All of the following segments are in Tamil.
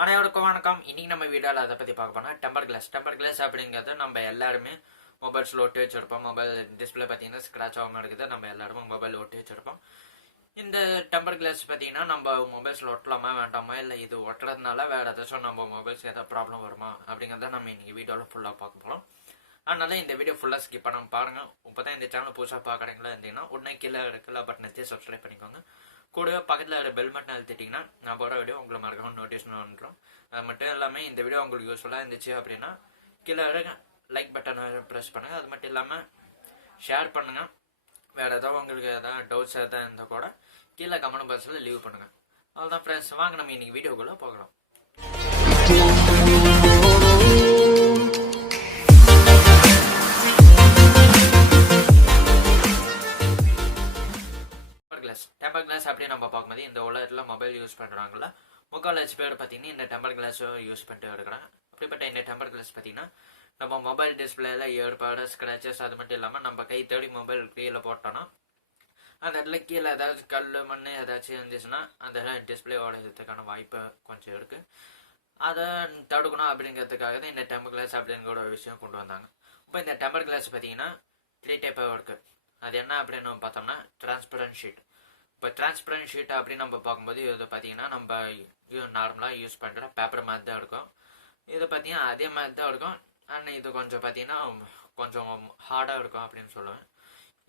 அனைவருக்கும் வணக்கம். இன்னைக்கு நம்ம வீடியோவில் அதை பற்றி பார்க்க போனால் டெம்பர் கிளாஸ். டெம்பர் கிளாஸ் அப்படிங்கிறது நம்ம எல்லாருமே மொபைல்ஸில் ஒட்டி வச்சிருப்போம். மொபைல் டிஸ்பிளே பார்த்தீங்கன்னா ஸ்க்ராட்ச் ஆகாமல் இருக்குது. நம்ம எல்லாருமே மொபைல் ஒட்டி வச்சிருப்போம். இந்த டெம்பர் கிளாஸ் பார்த்தீங்கன்னா நம்ம மொபைல்ஸில் ஒட்டலாமா வேண்டாமா, இல்லை இது ஒட்டுறதுனால வேறு ஏதாச்சும் நம்ம மொபைல்ஸ் ஏதாவது ப்ராப்ளம் வருமா அப்படிங்கிறத நம்ம இன்னைக்கு வீடியோவில் ஃபுல்லாக பார்க்க போகிறோம். அதனால இந்த வீடியோ ஃபுல்லாக ஸ்கிப் பண்ண பாருங்கள். இப்போ தான் இந்த சேனல் புதுசாக பார்க்குறீங்களா இருந்தீங்கன்னா உடனே கீழே இருக்கல பட்டனை சப்ஸ்கிரைப் பண்ணிக்கோங்க. கூடவே பக்கத்தில் இருக்கிற பெல் பட்டன் அழுத்திட்டிங்கன்னா நான் போகிற வீடியோ உங்களுக்கு மறக்காம நோட்டிஃபிகேஷன் வந்துடும். அது மட்டும் இல்லாமல் இந்த வீடியோ உங்களுக்கு யூஸ்ஃபுல்லாக இருந்துச்சு அப்படின்னா கீழே இருக்க லைக் பட்டனை ப்ரெஸ் பண்ணுங்கள். அது மட்டும் இல்லாமல் ஷேர் பண்ணுங்கள். வேறு ஏதாவது உங்களுக்கு எதாவது டவுட்ஸ் எதாவது இருந்தால் கூட கீழே கமெண்ட் பாக்ஸில் லீவ் பண்ணுங்கள். அவ்வளோதான் ஃப்ரெண்ட்ஸ், வாங்க நம்ம இன்றைக்கி வீடியோக்குள்ளே போகலாம். டெம்பர் கிளாஸ் அப்படியே நம்ம பார்க்கும்போது இந்த உலகத்தில் மொபைல் யூஸ் பண்ணுறாங்களா முக்கால்வாசி பேர் பார்த்தீங்கன்னா இந்த டெம்பர் கிளாஸும் யூஸ் பண்ணிட்டு இருக்கிறாங்க. அப்படிப்பட்ட இந்த டெம்பர் கிளாஸ் பார்த்தீங்கன்னா நம்ம மொபைல் டிஸ்பிளேல ஏற்பாடு ஸ்க்ராச்சஸ் அது மட்டும் இல்லாமல் நம்ம கை தேடி மொபைல் கீழே போட்டோன்னா அந்த இடத்துல கீழே ஏதாச்சும் கல் மண் ஏதாச்சும் இருந்துச்சுன்னா அந்த டிஸ்பிளே உடையதுக்கான வாய்ப்பு கொஞ்சம் இருக்குது. அதை தடுக்கணும் அப்படிங்கிறதுக்காக தான் இந்த டெம்பர் கிளாஸ் அப்படிங்கிற ஒரு விஷயம் கொண்டு வந்தாங்க. இப்போ இந்த டெம்பர் கிளாஸ் பார்த்தீங்கன்னா 3 டைப்பாக இருக்குது. அது என்ன அப்படின்னு பார்த்தோம்னா டிரான்ஸ்பரண்ட் ஷீட். இப்போ டிரான்ஸ்பரண்ட் ஷீட் அப்படின்னு நம்ம பார்க்கும்போது இது பார்த்தீங்கன்னா நம்ம நார்மலாக யூஸ் பண்ணுற பேப்பர் மாதிரி தான் இருக்கும். இது பார்த்தீங்கன்னா அதே மாதிரி தான் இருக்கும். ஆனால் இது கொஞ்சம் பார்த்தீங்கன்னா கொஞ்சம் ஹார்டாக இருக்கும் அப்படின்னு சொல்லுவேன்.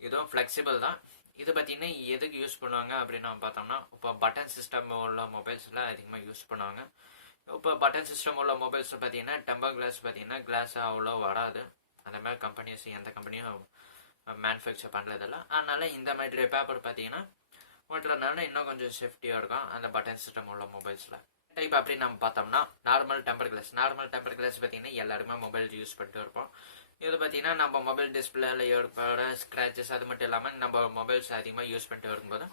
இதுவும் ஃப்ளெக்சிபிள் தான். இது பார்த்தீங்கன்னா எதுக்கு யூஸ் பண்ணுவாங்க அப்படின்னு நம்ம பார்த்தோம்னா இப்போ பட்டன் சிஸ்டம் உள்ள மொபைல்ஸில் அதிகமாக யூஸ் பண்ணுவாங்க. இப்போ பட்டன் சிஸ்டம் உள்ள மொபைல்ஸில் பார்த்தீங்கன்னா டெம்பர் கிளாஸ் பார்த்தீங்கன்னா கிளாஸ் அவ்வளோ வராது. அந்த மாதிரி கம்பெனிஸ் எந்த கம்பெனியும் மேனுஃபேக்சர் பண்ணுறதில்ல. அதனால இந்த மாதிரி பேப்பர் பார்த்தீங்கன்னா ஓட்டுறதுனால இன்னும் கொஞ்சம் சேஃப்டியாக இருக்கும் அந்த பட்டன் சிஸ்டம் உள்ள மொபைல்ஸில். டைப் அப்படின்னு நம்ம பார்த்தோம்னா normal temper glass. Normal temper glass பார்த்தீங்கன்னா எல்லாருமே மொபைல் யூஸ் பண்ணிட்டு இருப்போம். இது பார்த்தீங்கன்னா நம்ம மொபைல் டிஸ்பிளேல ஏற்பட ஸ்க்ராச்சஸ் அது மட்டும் இல்லாமல் நம்ம மொபைல்ஸ் அதிகமாக யூஸ் பண்ணிட்டு இருக்கும்போது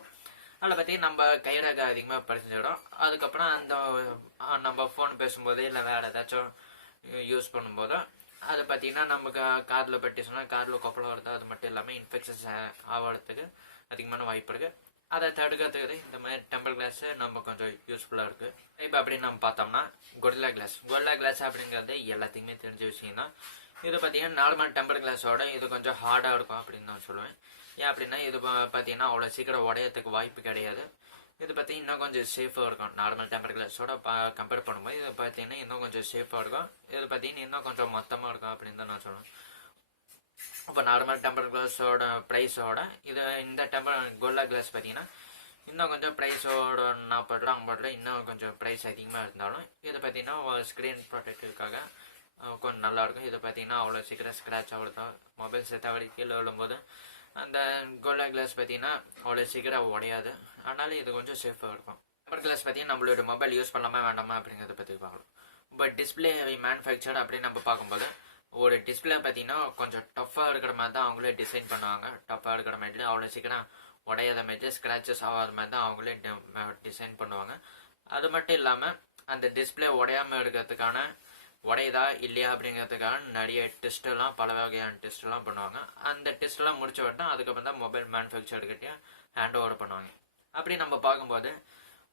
அதில் பார்த்தீங்கன்னா நம்ம கைரேகை அதிகமாக படிஞ்சிடும். அதுக்கப்புறம் அந்த நம்ம ஃபோன் பேசும்போது இல்லை வேறு ஏதாச்சும் யூஸ் பண்ணும்போது அது பார்த்தீங்கன்னா நமக்கு காதில் பட்டுச்சுன்னா காதில் கொப்பளம் வருது. அது மட்டும் இல்லாமல் இன்ஃபெக்ஷன்ஸ் ஆகிறதுக்கு அதிகமான வாய்ப்பு இருக்குது. அதை தடுக்கிறதுக்கு இந்த மாதிரி டெம்பர் கிளாஸ் நம்ம கொஞ்சம் யூஸ்ஃபுல்லாக இருக்குது. இப்போ அப்படின்னு நம்ம பார்த்தோம்னா கொரில்லா கிளாஸ். கொரில்லா கிளாஸ் அப்படிங்கிறது எல்லாத்துக்குமே தெரிஞ்ச விஷயம் தான். இது பார்த்தீங்கன்னா நார்மல் டெம்பர் கிளாஸோட இது கொஞ்சம் ஹார்டாக இருக்கும் அப்படின்னு நான் சொல்லுவேன். ஏன் அப்படின்னா இது பார்த்தீங்கன்னா அவ்வளோ சீக்கிரம் உடையறதுக்கு வாய்ப்பு கிடையாது. இது பார்த்தீங்கன்னா இன்னும் கொஞ்சம் சேஃபாக இருக்கும். நார்மல் டெம்பர் கிளாஸோட கம்பேர் பண்ணும்போது இது பார்த்தீங்கன்னா இன்னும் கொஞ்சம் சேஃபாக இருக்கும். இது பார்த்தீங்கன்னா இன்னும் கொஞ்சம் மொத்தமாக இருக்கும் அப்படின்னு தான் நான் சொல்லுவேன். இப்போ நார்மல் டெம்பர் கிளாஸோட ப்ரைஸோட இது இந்த கொரில்லா கிளாஸ் பார்த்தீங்கன்னா இன்னும் கொஞ்சம் ப்ரைஸோட 40 ரூபா 50 ரூபா இன்னும் கொஞ்சம் ப்ரைஸ் அதிகமாக இருந்தாலும் இது பார்த்தீங்கன்னா ஸ்க்ரீன் ப்ரொடெக்டுக்காக கொஞ்சம் நல்லாயிருக்கும். இது பார்த்தீங்கன்னா அவ்வளோ சீக்கிரம் ஸ்க்ராட்ச் ஆகுது. மொபைல்ஸை தவறி கீழே விழும்போது அந்த கொரில்லா கிளாஸ் பார்த்தீங்கன்னா அவ்வளோ சீக்கிரம் உடையாது. அதனால இது கொஞ்சம் சேஃபாக இருக்கும். டெம்பர் கிளாஸ் பார்த்தீங்கன்னா நம்மளோட மொபைல் யூஸ் பண்ணலாமா வேண்டாமா அப்படிங்கிறத பற்றி பார்க்கலாம். இப்போ டிஸ்பிளே மேனுஃபேக்சர் அப்படின்னு நம்ம பார்க்கும்போது ஒரு டிஸ்பிளே பார்த்தீங்கன்னா கொஞ்சம் டஃப்பாக இருக்கிற மாதிரி தான் அவங்களே டிசைன் பண்ணுவாங்க. டஃப்பாக இருக்கிற மாதிரி அவ்வளோ சீக்கிரம் உடையாத மாதிரி ஸ்க்ராச்சஸ் ஆகாத மாதிரி தான் அவங்களே டிசைன் பண்ணுவாங்க. அது மட்டும் இல்லாமல் அந்த டிஸ்பிளே உடையாமல் இருக்கிறதுக்கான உடையதா இல்லையா அப்படிங்கிறதுக்காக நிறைய டெஸ்ட்டெல்லாம் பல வகையான டெஸ்ட்டெல்லாம் பண்ணுவாங்க. அந்த டெஸ்ட்டெல்லாம் முடிச்ச உடனே அதுக்கப்புறம் தான் மொபைல் மேனுஃபேக்சர்கிட்டே ஹேண்ட் ஓவர் பண்ணுவாங்க. அப்படி நம்ம பார்க்கும்போது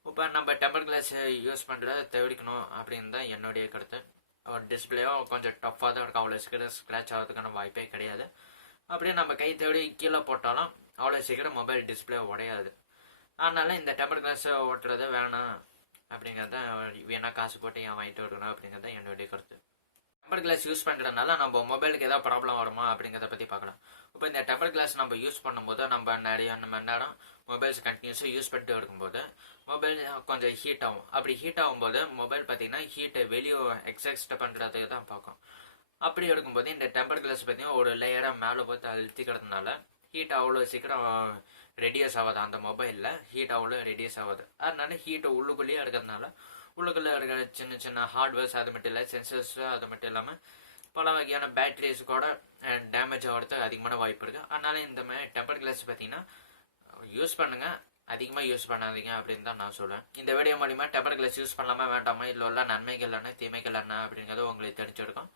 இப்போ நம்ம டெம்பர் கிளாஸ் யூஸ் பண்ணுறத தவிர்க்கணும் அப்படின்னு தான் என்னுடைய கருத்து. டிஸ்பிளேயும் கொஞ்சம் டஃப்பாக தான் இருக்கும். அவ்வளோ சீக்கிரம் ஸ்க்ராட்ச் ஆகிறதுக்கான வாய்ப்பே கிடையாது. அப்படியே நம்ம கை தேடி கீழே போட்டாலும் அவ்வளோ சீக்கிரம் மொபைல் டிஸ்பிளே உடையாது. அதனால இந்த டெம்பர் கிளாஸ் ஓட்டுறது வேணாம் அப்படிங்கிறத வேணா காசு போட்டு ஏன் வாங்கிட்டு வரணும் அப்படிங்கிறத என்னுடைய கருத்து. டெம்பர் கிளாஸ் யூஸ் பண்ணுறதுனால நம்ம மொபைலுக்கு ஏதாவது ப்ராப்ளம் வருமா அப்படிங்கிறத பற்றி பார்க்கலாம். இப்போ இந்த டெம்பர் கிளாஸ் நம்ம யூஸ் பண்ணும்போது நம்ம நிறைய மணி நேரம் மொபைல்ஸ் கண்டினியூஸாக யூஸ் பண்ணிட்டு இருக்கும்போது மொபைல் கொஞ்சம் ஹீட் ஆகும். அப்படி ஹீட் ஆகும்போது மொபைல் பார்த்தீங்கன்னா ஹீட்டை வெளியே எக்ஸாக்ட் பண்ணுறதுக்கு தான் பார்க்கும். அப்படி இருக்கும்போது இந்த டெம்பர் கிளாஸ் பார்த்தீங்கன்னா ஒரு லேயராக மேலே பார்த்து அழுத்திக்கிறதுனால ஹீட் அவ்வளோ சீக்கிரம் ரெடியூஸ் ஆகாது. அந்த மொபைலில் ஹீட் அவ்வளோ ரெடியூஸ் ஆகாது. அதனால ஹீட்டை உள்ளுக்குள்ளேயே இருக்கிறதுனால உள்ளுக்குள்ளே இருக்கிற சின்ன சின்ன ஹார்ட்வேர்ஸ் அது மட்டும் இல்லை சென்சர்ஸ் அது மட்டும் இல்லாமல் பல வகையான பேட்டரிஸ் கூட டேமேஜ் ஆகிறதுக்கு அதிகமான வாய்ப்பு இருக்குது. அதனால இந்த மாதிரி டெம்பர் கிளாஸ் பார்த்தீங்கன்னா யூஸ் பண்ணுங்கள், அதிகமாக யூஸ் பண்ணாதீங்க அப்படின்னு தான் நான் சொல்லுவேன். இந்த வீடியோ மூலிமா டெம்பர் கிளாஸ் யூஸ் பண்ணலாமா வேண்டாமா, இல்லை உள்ள நன்மைகள் என்ன தீமைகள் என்ன அப்படிங்கிறது உங்களுக்கு தெரிஞ்சிருக்கும்.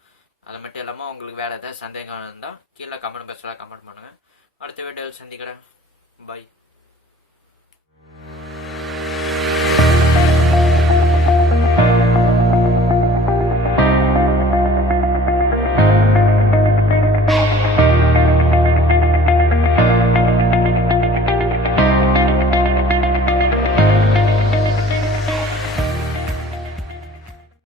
அது மட்டும் இல்லாமல் உங்களுக்கு வேறு ஏதாவது சந்தேகம் இருந்தால் கீழே கமெண்ட் பாக்ஸில் கமெண்ட் பண்ணுங்கள். அடுத்த வீடியோவில் சந்திக்கிறேன். பாய்.